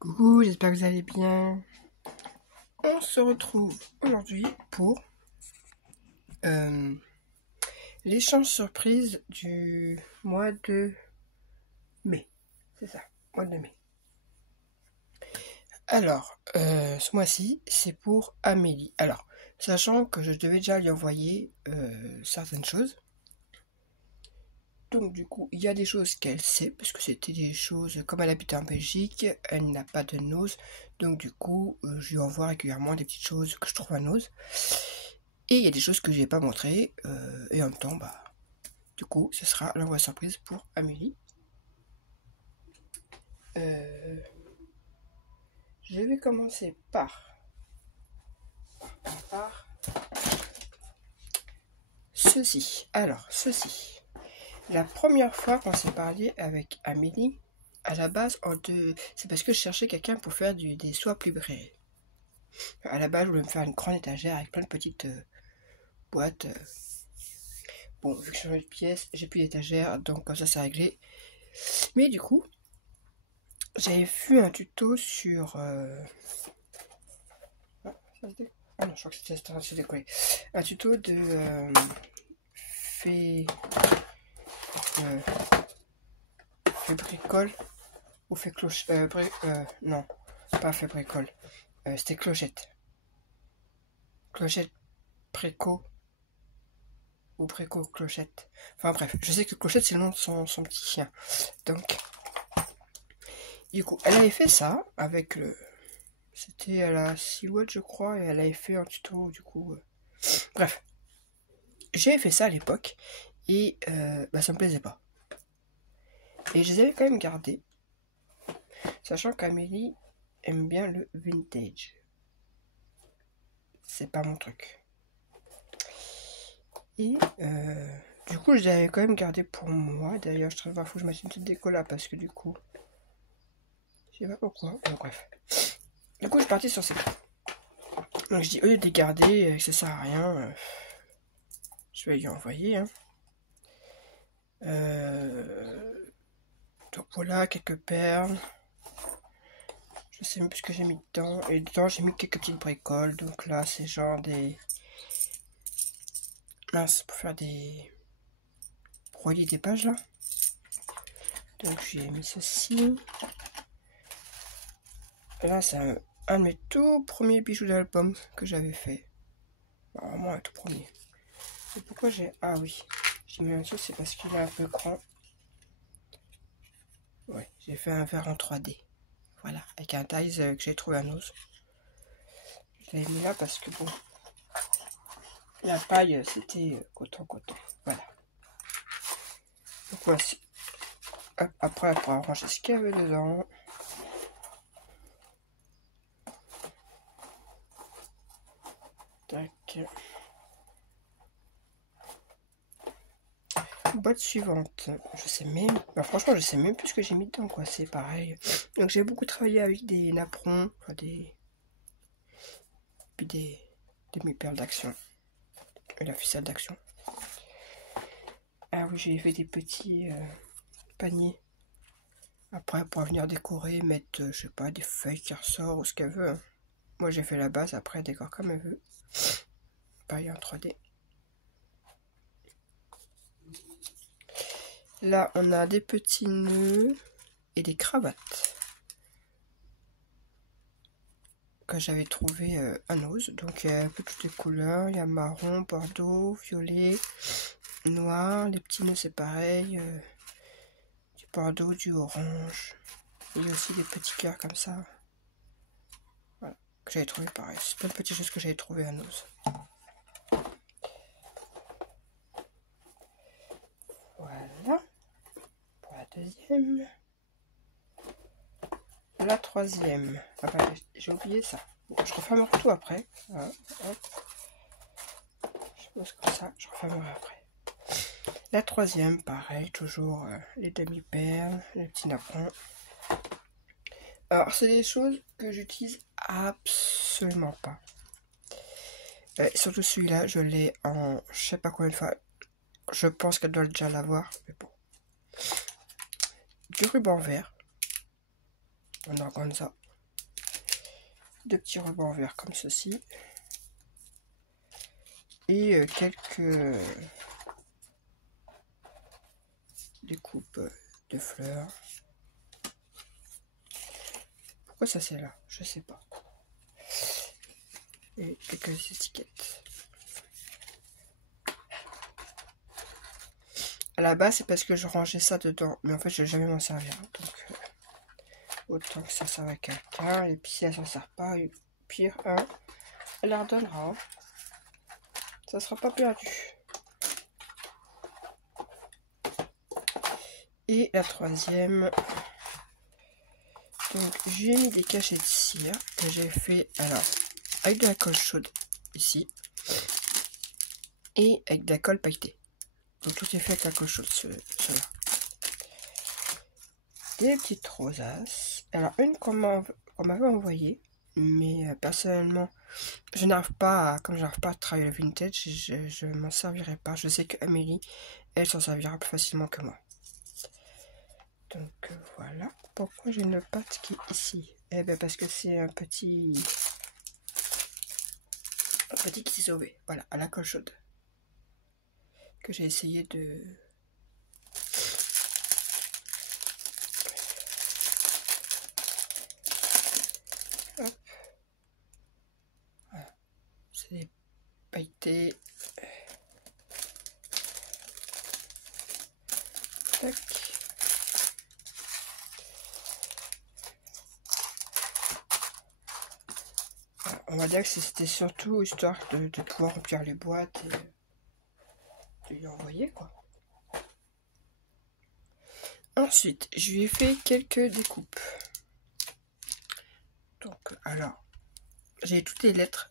Coucou, j'espère que vous allez bien. On se retrouve aujourd'hui pour l'échange surprise du mois de mai. C'est ça, mois de mai. Alors, ce mois-ci, c'est pour Amélie. Alors, sachant que je devais déjà lui envoyer certaines choses. Donc du coup, il y a des choses qu'elle sait, parce que c'était des choses, comme elle habite en Belgique, elle n'a pas de nose. Donc du coup, je lui envoie régulièrement des petites choses que je trouve à nose. Et il y a des choses que je n'ai pas montrées. Et en même temps, du coup, ce sera l'envoi surprise pour Amélie. Je vais commencer par ceci. Alors, ceci. La première fois qu'on s'est parlé avec Amélie, à la base, c'est parce que je cherchais quelqu'un pour faire des soies librairies. À la base, je voulais me faire une grande étagère avec plein de petites boîtes. Bon, vu que je change de pièce, j'ai plus d'étagère, donc comme ça, c'est réglé. Mais du coup, j'avais vu un tuto sur... Ah non, je crois que c'était en train de se décoller. Un tuto de... fait bricole ou fait cloche... non, pas fait bricole. C'était clochette. Clochette préco ou préco clochette. Enfin bref, je sais que clochette c'est le nom de son petit chien. Donc, du coup, elle avait fait ça avec le... C'était à la silhouette je crois, et elle avait fait un tuto du coup... Bref, j'avais fait ça à l'époque et ça me plaisait pas. Et je les avais quand même gardés, sachant qu'Amélie aime bien le vintage. C'est pas mon truc. Et du coup, je les avais quand même gardés pour moi. D'ailleurs, je trouve qu'il faut que je mette une petite déco là parce que du coup, je sais pas pourquoi. Bon, bref. Du coup, je suis partie sur ces deux. Donc, je dis, au lieu de les garder, ça sert à rien. Je vais lui envoyer. Hein. Donc voilà, quelques perles. Je sais même plus ce que j'ai mis dedans. Et dedans, j'ai mis quelques petites bricoles. Donc là, c'est genre des... Mince, pour faire des... Pour relier des pages là. Donc j'ai mis ceci. Et là, c'est un de mes tout premiers bijoux d'album que j'avais fait. Vraiment un tout premier. Et pourquoi j'ai... Ah oui, j'ai mis un dessous, c'est parce qu'il est un peu grand. Ouais, j'ai fait un verre en 3D. Voilà, avec un taille que j'ai trouvé à Nose. Je l'ai mis là parce que bon, la paille c'était coton. Voilà. Donc voici. Hop, après, on pourra ranger ce qu'il y avait dedans. Tac. Boîte suivante. Je sais même. Franchement, je sais même plus ce que j'ai mis dedans, quoi. C'est pareil. Donc j'ai beaucoup travaillé avec des napperons, enfin puis des demi-perles d'action. Et la ficelle d'action. Ah oui, j'ai fait des petits paniers. Après, pour venir décorer, mettre, je sais pas, des feuilles qui ressortent ou ce qu'elle veut. Hein. Moi, j'ai fait la base, après, elle décore comme elle veut. Pareil en 3D. Là, on a des petits nœuds et des cravates que j'avais trouvé à Nose. Donc, il y a un peu toutes les couleurs. Il y a marron, bordeaux, violet, noir. Les petits nœuds, c'est pareil. Du bordeaux, du orange. Il y a aussi des petits cœurs comme ça. Voilà, que j'avais trouvé pareil. C'est plein de petites choses que j'avais trouvé à Nose. Voilà. Pour la deuxième. La troisième. Ah bah, j'ai oublié ça. Bon, je refermerai tout après. Voilà, hop. Je pose comme ça, je refermerai après. La troisième, pareil, toujours les demi-perles, les petits napperons. Alors, c'est des choses que j'utilise absolument pas. Surtout celui-là, je l'ai en je sais pas combien de fois. Je pense qu'elle doit déjà l'avoir, mais bon. Du ruban vert. On a comme ça. deux petits rubans verts comme ceci. Et quelques découpes de fleurs. Pourquoi ça c'est là? Je sais pas. Et quelques étiquettes. À la base c'est parce que je rangeais ça dedans. Mais en fait je vais jamais m'en servir. Donc autant que ça serve à quelqu'un. Et puis si elle s'en sert pas, pire, elle la redonnera. Ça sera pas perdu. Et la troisième, donc j'ai mis des cachets de cire que j'ai fait alors avec de la colle chaude ici et avec de la colle pailletée. Donc tout est fait avec la colle chaude, cela. Des petites rosaces. Alors une qu'on m'avait envoyée, mais personnellement je n'arrive pas comme j'arrive pas à travailler le vintage, je m'en servirai pas. Je sais que Amélie, elle s'en servira plus facilement que moi. Donc voilà. Pourquoi j'ai une pâte qui est ici? Eh bien parce que c'est un petit qui s'est sauvé. Voilà, à la colle chaude. Que j'ai essayé de... Hop. Voilà. C'est des pailletés. Tac. Voilà. On va dire que c'était surtout histoire de pouvoir remplir les boîtes et de lui envoyer quoi. Ensuite, je lui ai fait quelques découpes. Donc, alors, j'ai toutes les lettres.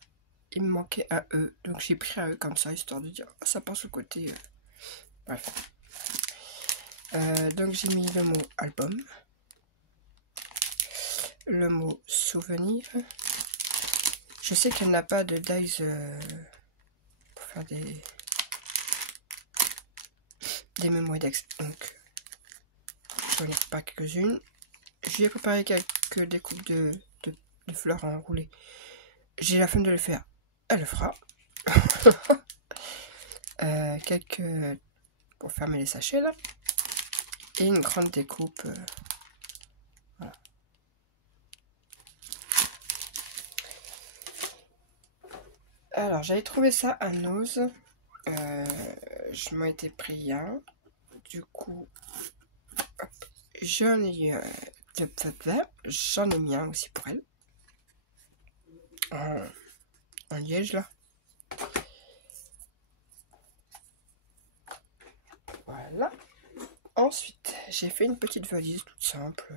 Il me manquait un E. Donc, j'ai pris un E comme ça, histoire de dire, ça passe au côté. Bref. Donc, j'ai mis le mot album. Le mot souvenir. Je sais qu'elle n'a pas de dies pour faire des mémoires-dex. Donc, j'en ai pas quelques-unes. Je lui ai préparé quelques découpes de fleurs enroulées. J'ai la flemme de le faire. Elle le fera. Quelques pour fermer les sachets là. Et une grande découpe. Voilà. Alors, j'avais trouvé ça à Nose. Je m'en étais pris un. Du coup, j'en ai mis un aussi pour elle. En liège là. Voilà. Ensuite, j'ai fait une petite valise toute simple.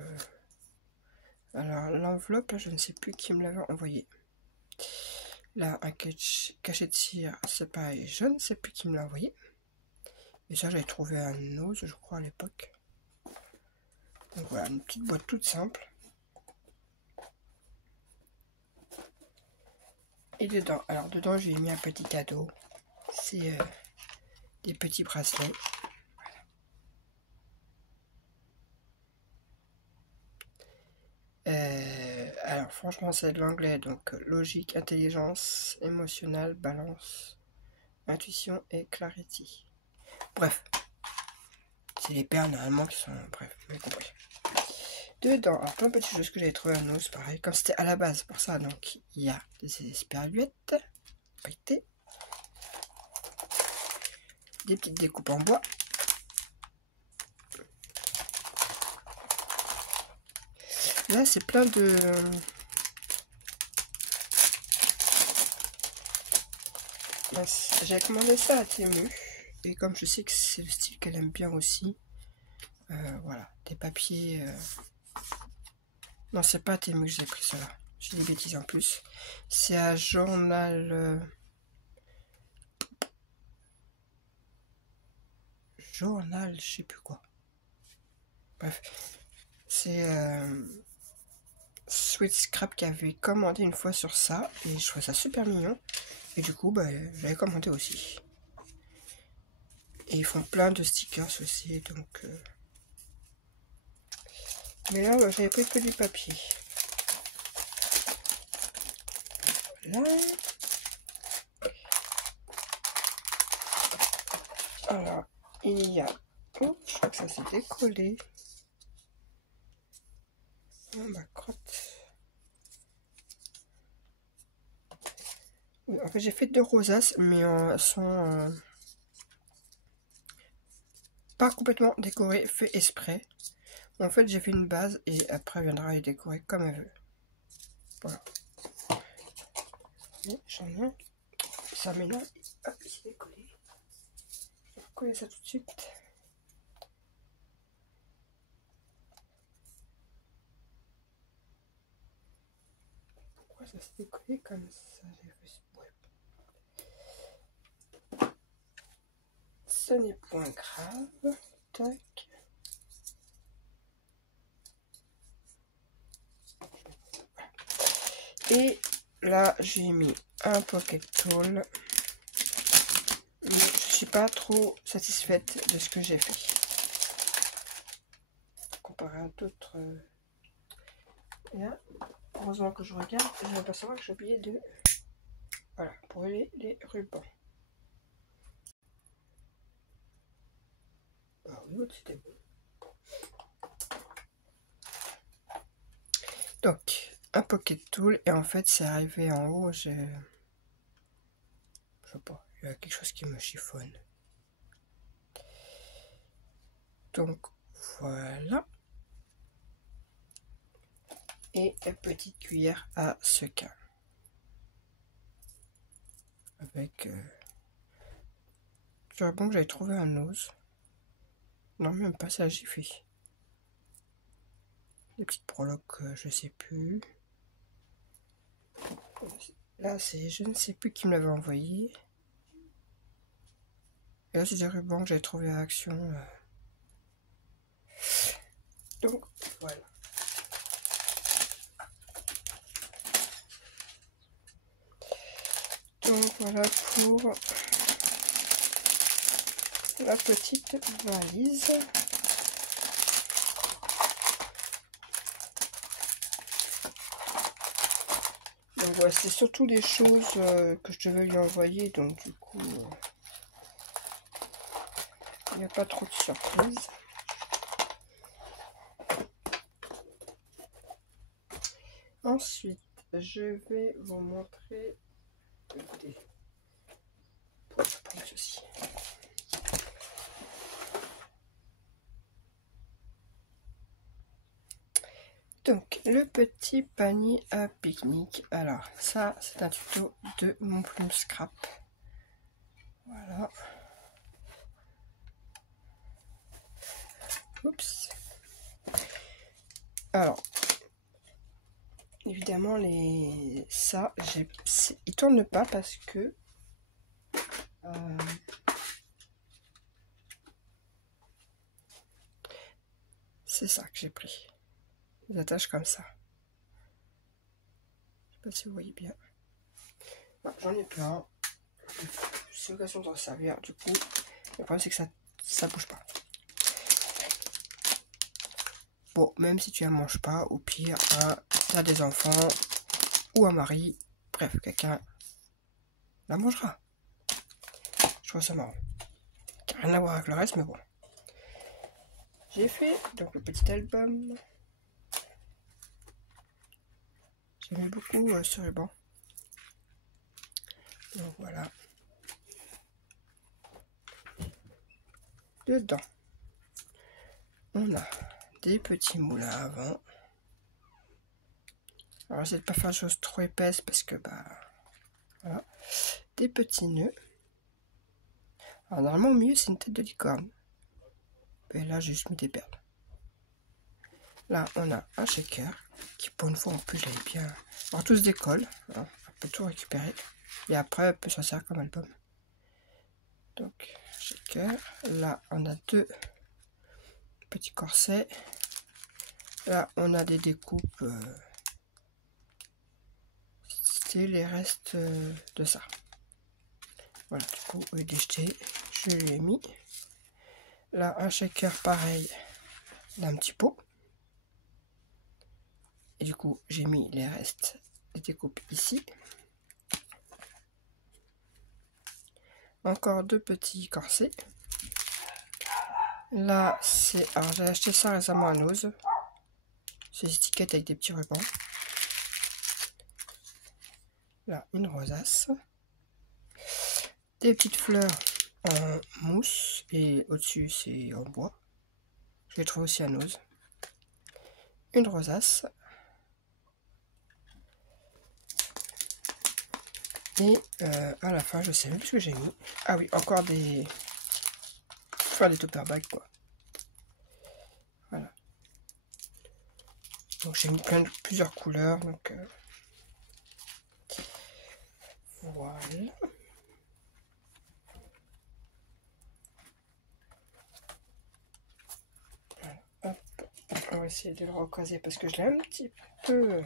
Alors, l'enveloppe, je ne sais plus qui me l'avait envoyé. Là, un cachet de cire, c'est pareil, je ne sais plus qui me l'a envoyé. Et ça, j'avais trouvé un Nose, je crois, à l'époque. Donc voilà, une petite boîte toute simple. Et dedans, alors dedans, j'ai mis un petit cadeau. C'est des petits bracelets. Alors franchement, c'est de l'anglais, donc logique, intelligence, émotionnelle, balance, intuition et clarity. Bref, c'est les perles normalement qui sont... Bref, vous avez compris. Dedans, alors plein de petites choses que j'avais trouvé à Nose, pareil, comme c'était à la base pour ça, donc il y a des esperluettes, pailletées, des petites découpes en bois, là c'est plein de... J'ai commandé ça à Temu, et comme je sais que c'est le style qu'elle aime bien aussi, voilà, des papiers... Non, c'est pas à Temu que j'ai pris cela. J'ai des bêtises en plus. C'est à Journal... Journal, je sais plus quoi. Bref. C'est Sweet Scrap qui avait commandé une fois sur ça. Et je trouvais ça super mignon. Et du coup, bah, j'avais commandé aussi. Et ils font plein de stickers aussi. Donc... Mais là, j'avais pris que du papier. Voilà. Alors, il y a... Oh, je crois que ça s'est décollé. Oh, ma crotte. Oui, en fait, j'ai fait 2 rosaces, mais elles sont pas complètement décorées, fait exprès. En fait, j'ai fait une base et après, elle viendra les décorer comme elle veut. Voilà. J'en ai un. Ça m'énerve. Hop, il s'est décollé. Je vais coller ça tout de suite. Pourquoi ça s'est décollé comme ça? Ce n'est point grave. Tac. Et là, j'ai mis un pocket tool. Mais je suis pas trop satisfaite de ce que j'ai fait. Comparé à d'autres. Là, heureusement que je regarde, je vais pas savoir que j'ai oublié de. Voilà, pour les rubans. Ah oui, l'autre c'était bon. Donc, un pocket tool, et en fait, c'est arrivé en haut, je sais pas, il y a quelque chose qui me chiffonne. Donc, voilà. Et la petite cuillère à sequin. Avec... Je dirais bon que j'avais trouvé un ose. Non, même pas ça, j'ai fait. Des petites breloques, je sais plus. Là, c'est je ne sais plus qui me l'avait envoyé. Et là, c'est des rubans que j'avais trouvé à Action. Donc, voilà. Donc, voilà pour la petite valise. Donc, voilà, c'est surtout des choses que je devais lui envoyer. Donc, du coup, il n'y a pas trop de surprises. Ensuite, je vais vous montrer. Écoutez, je vais prendre ceci. Donc, le petit panier à pique-nique. Alors, ça, c'est un tuto de mon plume scrap. Voilà. Oups. Alors, évidemment, ça, ils tournent pas parce que c'est ça que j'ai pris. Ils attachent comme ça. Je sais pas si vous voyez bien. J'en ai plein. C'est l'occasion d'en servir. Du coup, le problème c'est que ça bouge pas. Bon, même si tu en manges pas, au pire, tu as des enfants ou un mari, bref, quelqu'un la mangera. Je trouve ça marrant. Ça n'a rien à voir avec le reste, mais bon. J'ai fait donc le petit album. J'aime beaucoup ce ruban. Donc voilà. Dedans, on a des petits moulins à vent. Alors j'essaie de pas faire des choses trop épaisses parce que voilà. Des petits nœuds. Alors normalement au milieu c'est une tête de licorne. Et là j'ai juste mis des perles. Là on a un shaker qui pour une fois en plus j'avais bien. Alors tout se décolle, hein, on peut tout récupérer. Et après on peut s'en servir comme album. Donc shaker. Là on a 2 petits corsets. Là on a des découpes. C'est les restes de ça. Voilà, du coup, au lieu de les jeter, je lui ai mis. Là, un shaker pareil d'un petit pot. Et du coup, j'ai mis les restes des découpes ici. encore 2 petits corsets. Là, c'est... Alors, j'ai acheté ça récemment à Nose. Ces étiquettes avec des petits rubans. Là, une rosace. Des petites fleurs en mousse. Et au-dessus, c'est en bois. Je les trouve aussi à Nose. Une rosace. Et à la fin, je sais même plus ce que j'ai mis. Ah oui, encore des... Enfin, des topper bags, quoi. Voilà. Donc j'ai mis plusieurs couleurs. Donc voilà. Hop. On va essayer de le recroiser parce que je l'ai un petit peu...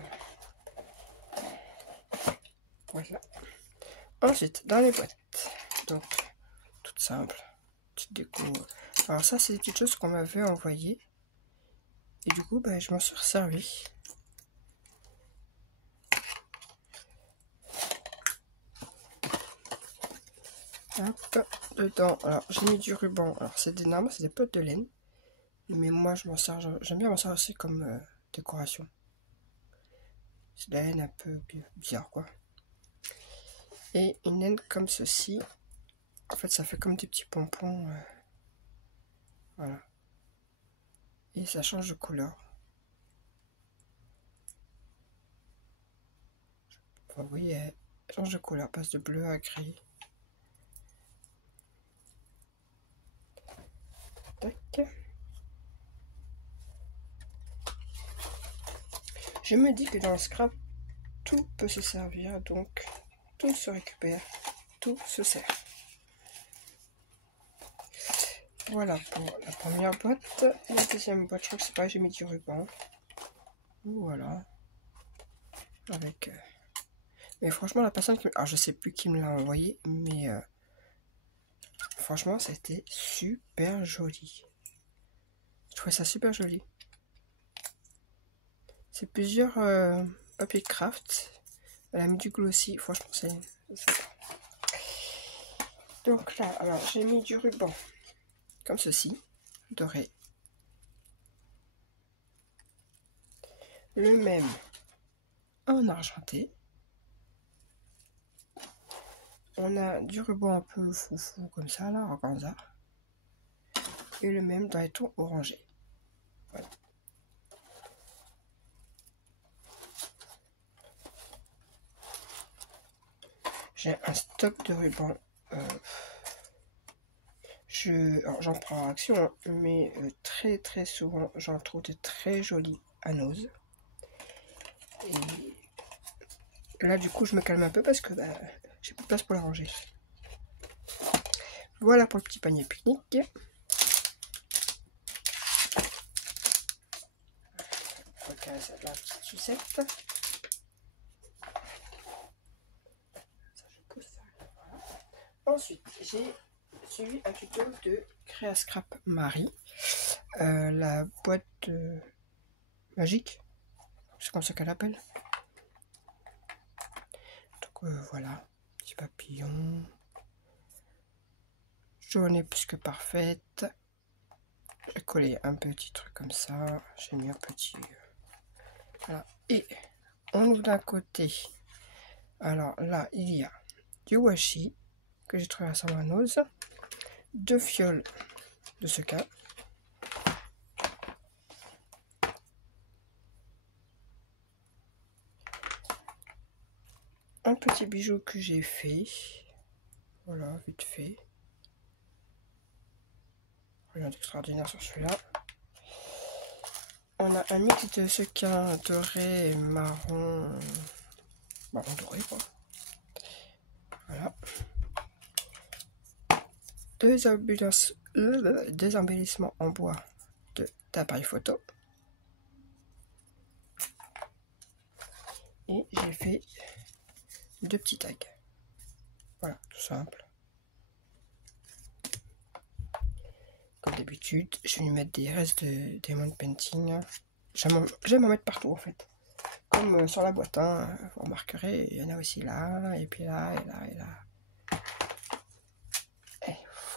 Voilà. Ensuite, dans les boîtes. Donc, toute simple. Petite déco. Alors ça, c'est des petites choses qu'on m'avait envoyées. Et du coup, je m'en suis resservi. Hop, dedans. Alors, j'ai mis du ruban. Alors, c'est normalement, c'est des potes de laine. Mais moi, je m'en sers. J'aime bien m'en servir aussi comme décoration. C'est de la laine un peu bizarre, quoi. Et une laine comme ceci. En fait, ça fait comme des petits pompons. Voilà. Et ça change de couleur. Enfin, oui, elle change de couleur. Passe de bleu à gris. Tac. Je me dis que dans le scrap, tout peut se servir. Donc, tout se récupère. Tout se sert. Voilà pour la première boîte. La deuxième boîte, je crois que c'est pareil, j'ai mis du ruban. Voilà. Avec... Mais franchement, la personne qui... Alors, je sais plus qui me l'a envoyé, mais... Franchement, c'était super joli. Je trouvais ça super joli. C'est plusieurs papier craft. Elle a mis du glossy. Franchement, c'est sympa. Donc là, alors, j'ai mis du ruban. Comme ceci. Doré. Le même en argenté. On a du ruban un peu foufou comme ça, là, organza. Et le même dans les tons orangés. Voilà. J'ai un stock de ruban. J'en prends action, hein, mais très très souvent, j'en trouve de très jolis à Nose. Et là, du coup, je me calme un peu parce que j'ai plus de place pour la ranger. Voilà pour le petit panier pique-nique. Ça de la petite sucette. Ça, je pousse ça. Voilà. Ensuite, j'ai suivi un tuto de Créascrap Marie. La boîte magique. C'est comme ça qu'elle appelle. Donc voilà. Petit papillon. Jaune plus que parfaite. J'ai collé un petit truc comme ça. J'ai mis un petit... voilà. Et on ouvre d'un côté. Alors là, il y a du washi que j'ai trouvé récemment à Nose. 2 fioles de ce cas. Un petit bijou que j'ai fait. Voilà, vite fait. Rien d'extraordinaire sur celui-là. On a un mix de sequins doré et marron doré, quoi. Voilà. Deux embellissements en bois d'appareil photo. Et j'ai fait 2 petits tags. Voilà, tout simple. Comme d'habitude, je vais lui mettre des restes de Diamond Painting. J'aime en mettre partout en fait. Comme sur la boîte, vous remarquerez, il y en a aussi là, et puis là, et là, et là.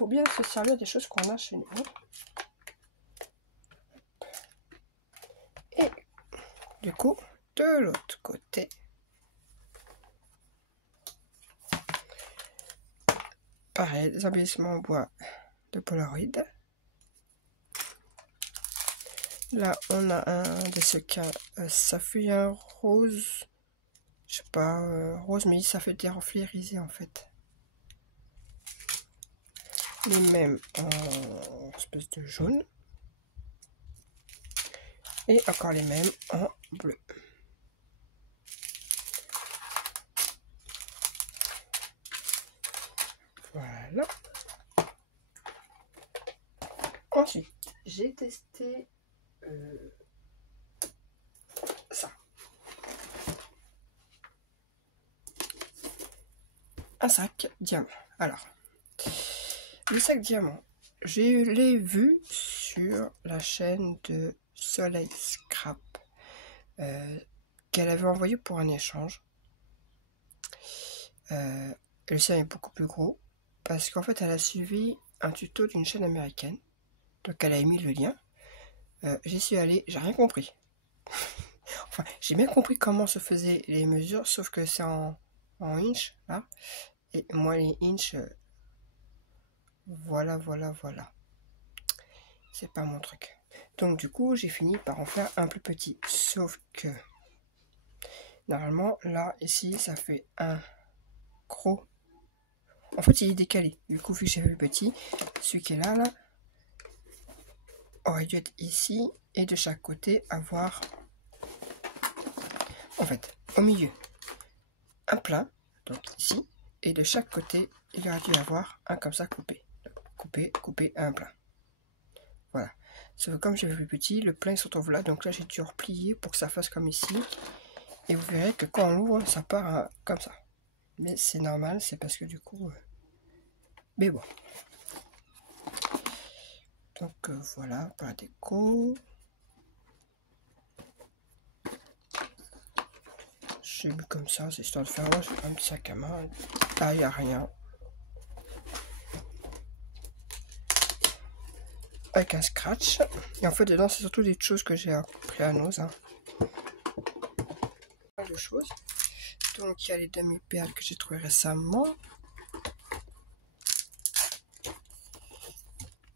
faut bien se servir des choses qu'on a chez nous. Et du coup, de l'autre côté, pareil, des embellissements en bois de Polaroid. Là, on a un des sequins, ça fait un rose, je sais pas, rose, mais ça fait des reflets irisés en fait. Les mêmes en espèce de jaune. Et encore les mêmes en bleu. Voilà. Ensuite, j'ai testé ça. Un sac diamant. Alors, le sac diamant, je l'ai vu sur la chaîne de Soleil Scrap qu'elle avait envoyé pour un échange. Le sien est beaucoup plus gros parce qu'en fait elle a suivi un tuto d'une chaîne américaine, donc elle a émis le lien. J'y suis allée, j'ai rien compris. Enfin, j'ai bien compris comment se faisaient les mesures, sauf que c'est en inch là, et moi les inch, voilà, c'est pas mon truc. Donc du coup j'ai fini par en faire un plus petit, sauf que normalement là ici ça fait un gros. En fait il est décalé, du coup vu que j'ai fait le petit, celui qui est là aurait dû être ici et de chaque côté avoir en fait au milieu un plein, donc ici, et de chaque côté il aurait dû avoir un comme ça coupé, couper un plein. Voilà, sauf que comme j'ai fait plus petit, le plein se retrouve là, donc là j'ai dû replier pour que ça fasse comme ici, et vous verrez que quand on l'ouvre ça part comme ça, mais c'est normal, c'est parce que du coup mais bon, donc voilà pour la déco. J'ai mis comme ça, c'est histoire de faire un petit sac à main. Là il n'y a rien, avec un scratch, et en fait dedans c'est surtout des choses que j'ai appris à Nose, de choses. Donc il y a les demi-perles que j'ai trouvé récemment,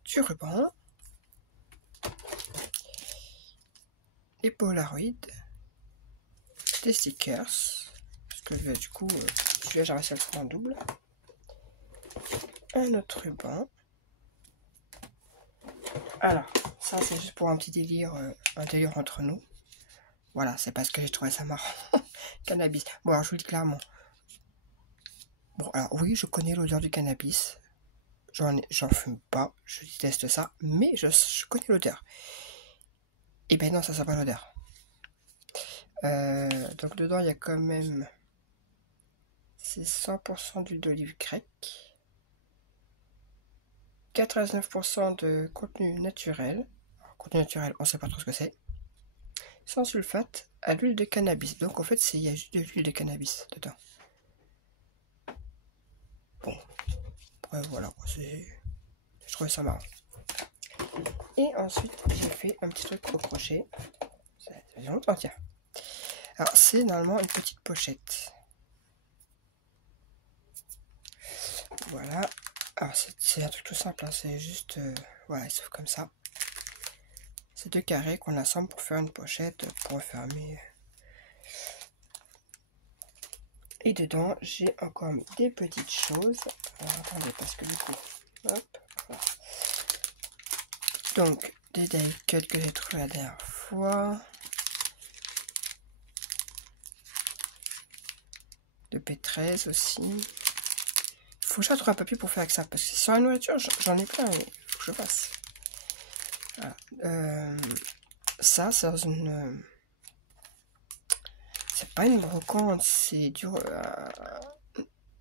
du ruban, des Polaroid, des stickers, parce que du coup celui-là j'ai réussi à le faire en double, un autre ruban. Alors ça c'est juste pour un petit délire, un délire entre nous. Voilà, c'est parce que j'ai trouvé ça marrant. Cannabis. Bon alors je vous le dis clairement. Bon alors oui, je connais l'odeur du cannabis. J'en fume pas, je déteste ça, mais je connais l'odeur. Et ben non, ça sent pas l'odeur. Donc dedans il y a quand même, c'est 100% d'huile d'olive grecque, 99% de contenu naturel. Alors, contenu naturel, on sait pas trop ce que c'est. Sans sulfate à l'huile de cannabis. Donc en fait il y a juste de l'huile de cannabis dedans. Bon, ouais, voilà, je trouvais ça marrant. Et ensuite j'ai fait un petit truc au crochet. Ça fait longtemps, tiens. Alors c'est normalement une petite pochette. Voilà. Alors c'est un truc tout simple, hein. C'est juste, voilà, il s'ouvre comme ça. C'est deux carrés qu'on assemble pour faire une pochette, pour refermer. Et dedans, j'ai encore mis des petites choses. Alors, attendez, parce que du coup, hop, voilà. Donc, des die cuts que j'ai trouvé la dernière fois. De P13 aussi. Faut que je trouve un papier pour faire avec ça, parce que sur la nourriture, j'en ai plein, mais il faut que je fasse. Voilà. Ça, c'est dans une... c'est pas une brocante, c'est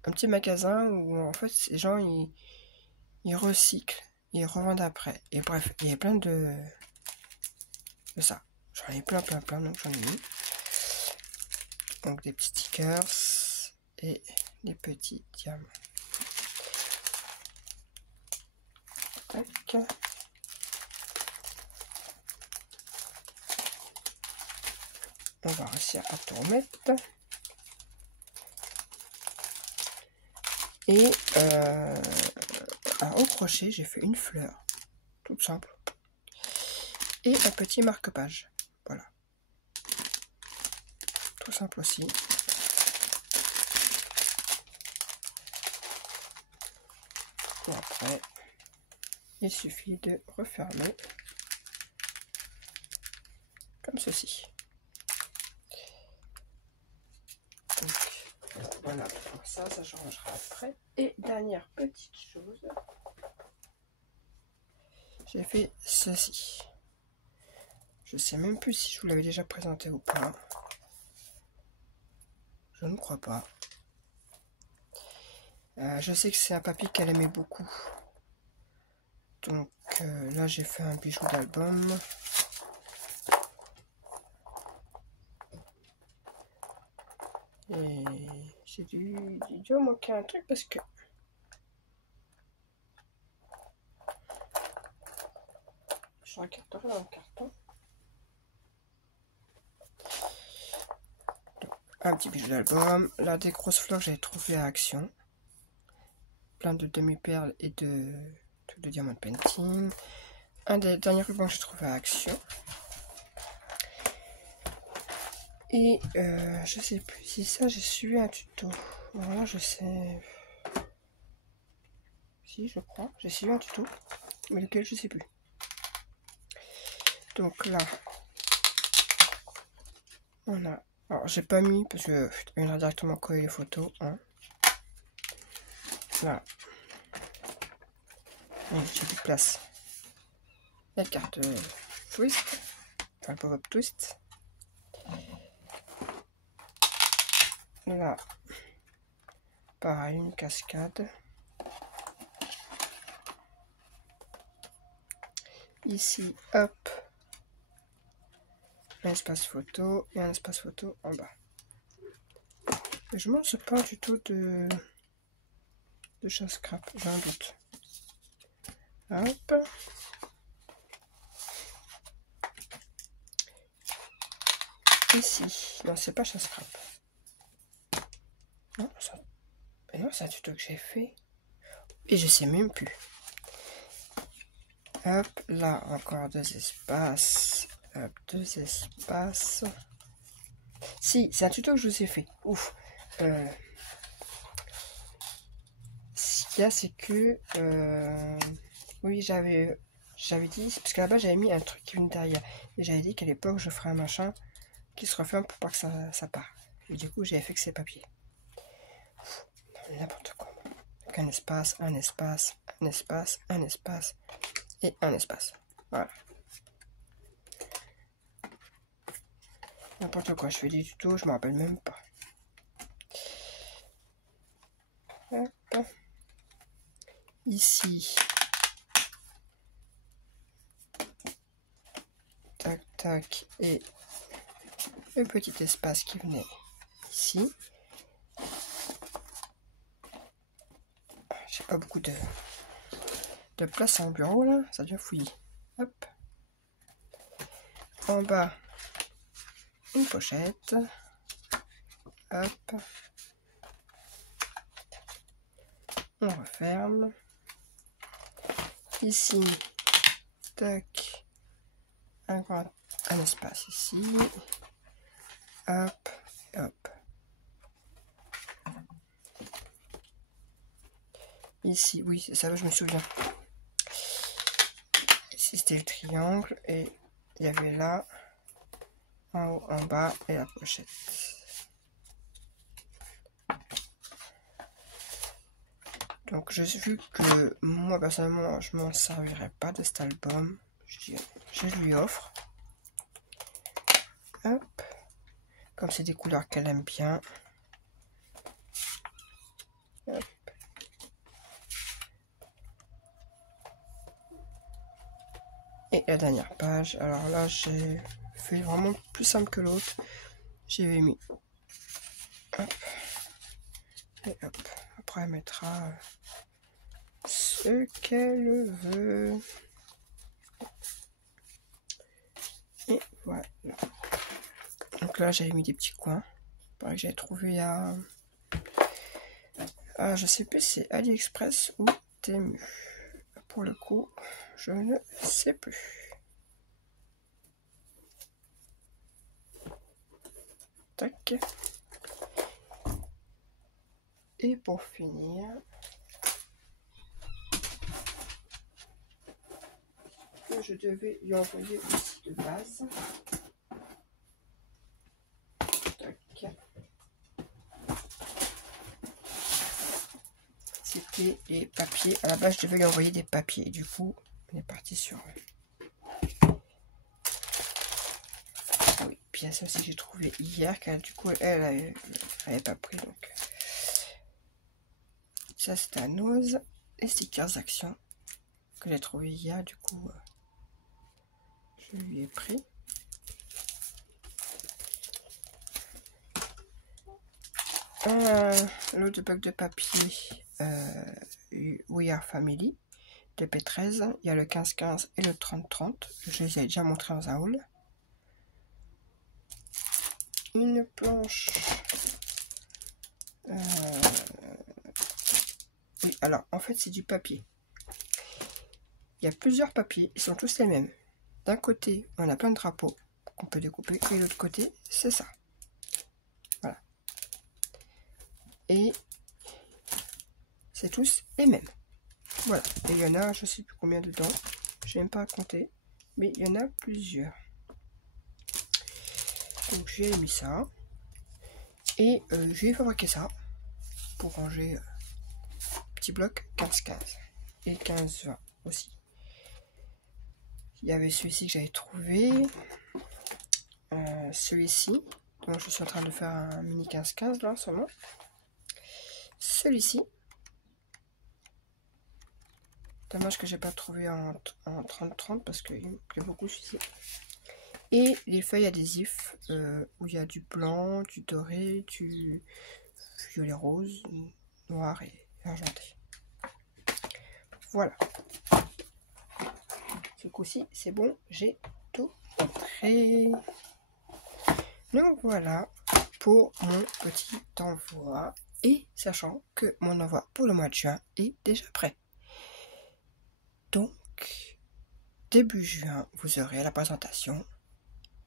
un petit magasin où en fait ces gens ils recyclent, ils revendent après. Et bref, il y a plein de ça. J'en ai plein, donc j'en ai mis. Donc des petits stickers et des petits diamants. Tac. On va réussir à tout remettre. Et au crochet, j'ai fait une fleur, toute simple. Et un petit marque-page. Voilà. Tout simple aussi. Et après, il suffit de refermer comme ceci. Donc, voilà, pour ça je rangerai après. Et dernière petite chose, j'ai fait ceci. Je sais même plus si je vous l'avais déjà présenté ou pas. Je ne crois pas. Je sais que c'est un papier qu'elle aimait beaucoup. Donc là j'ai fait un bijou d'album. Et j'ai dû manquer un truc parce que je regarderai dans le carton. Un petit bijou d'album. Là des grosses fleurs que j'avais trouvées à Action. Plein de demi-perles et de diamant painting. Un des derniers rubans que j'ai trouvé à Action. Et je sais plus si ça j'ai suivi un tuto. Voilà, je sais. Si, je crois. J'ai suivi un tuto. Mais lequel, je sais plus. Donc là, on a. Alors, j'ai pas mis parce que on a directement collé les photos. Hein. Là. J'ai plus de place. La carte twist. Enfin, le pop-up twist. Là. Pareil, une cascade. Ici, hop. Un espace photo et un espace photo en bas. Je ne sais pas du tout de chasse scrap, j'ai un doute. Hop. Ici, non, c'est pas chasse scrap. Non, c'est un tuto que j'ai fait. Et je sais même plus. Hop, là encore deux espaces. Hop, deux espaces. Si, c'est un tuto que je vous ai fait. Ouf. Ce qu'il y a, c'est que oui, j'avais dit, parce qu'à la base j'avais mis un truc qui venait derrière. Et j'avais dit qu'à l'époque je ferais un machin qui se referme pour pas que ça part. Et du coup, j'avais fait que ces papiers. N'importe quoi. Donc un espace, un espace, un espace, un espace et un espace. Voilà. N'importe quoi, je fais des tutos, je me rappelle même pas. Hop. Ici. Tac, tac. Et le petit espace qui venait ici. J'ai pas beaucoup de place en bureau là, ça devient fouillis. Hop. En bas, une pochette. Hop. On referme. Ici, tac, un espace ici. Hop, hop. Ici, oui, c'est ça, je me souviens. Ici, c'était le triangle et il y avait là, en haut, en bas et la pochette. Donc, vu que moi, personnellement, je m'en servirai pas de cet album, je lui offre. Hop. Comme c'est des couleurs qu'elle aime bien. Hop. Et la dernière page, alors là j'ai fait vraiment plus simple que l'autre. J'ai mis hop et hop. Après elle mettra ce qu'elle veut. Et voilà. Donc là, j'avais mis des petits coins. Pareil que j'avais trouvé à... je sais plus si c'est AliExpress ou Temu. Pour le coup, je ne sais plus. Tac. Et pour finir, que je devais lui envoyer aussi de base. Tac. C'était les papiers. À la base, je devais lui envoyer des papiers. Du coup, on est parti sur... Ah oui, puis il y a ça aussi que j'ai trouvé hier, car du coup, elle n'avait pas pris. Donc, ça, c'était à Nose. Les stickers Action que j'ai trouvé hier. Du coup, je lui ai pris. L'autre bloc de papier We Are Family de P13. Il y a le 15-15 et le 30-30. Je les ai déjà montrés en haul. Une planche. Oui, alors en fait c'est du papier. Il y a plusieurs papiers, ils sont tous les mêmes. D'un côté, on a plein de drapeaux qu'on peut découper, et de l'autre côté, c'est ça. Voilà. Et c'est tous les mêmes. Voilà. Et il y en a, je sais plus combien dedans. Je n'aime pas compter, mais il y en a plusieurs. Donc j'ai mis ça. Et j'ai fabriqué ça pour ranger petit bloc 15-15 et 15-20 aussi. Il y avait celui-ci que j'avais trouvé, celui-ci, donc je suis en train de faire un mini 15-15 là en ce moment. Celui-ci, dommage que j'ai pas trouvé en 30-30 parce qu'il me plaît beaucoup celui-ci. Et les feuilles adhésives où il y a du blanc, du doré, du violet rose, noir et argenté. Voilà. Ce coup-ci, c'est bon, j'ai tout montré. Donc voilà pour mon petit envoi. Et sachant que mon envoi pour le mois de juin est déjà prêt. Donc, début juin, vous aurez la présentation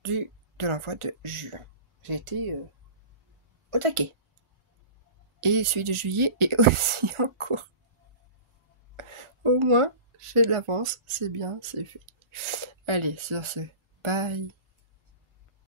de l'envoi de juin. J'ai été au taquet. Et celui de juillet est aussi en cours. Au moins, j'ai de l'avance, c'est bien, c'est fait. Allez, sur ce, bye.